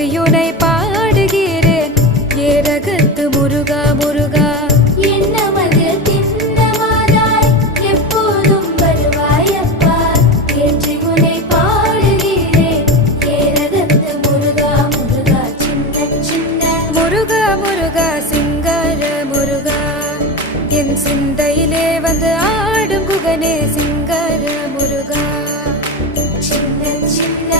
போற்றியுனை பாடுகிறேன் ஏரகத்து முருகா முருகா. என்னமது திண்ணமாதாய் எப்போதும் வருவாயப்பா ஏற்றி உனை பாடுகிறேன் ஏரகத்து முருகா முருகா. சின்ன சின்ன முருகா முருகா சிங்கார முருகா என் சிந்தையிலே வந்து ஆடும் குகனே சிங்கார முருகா. சின்ன சின்ன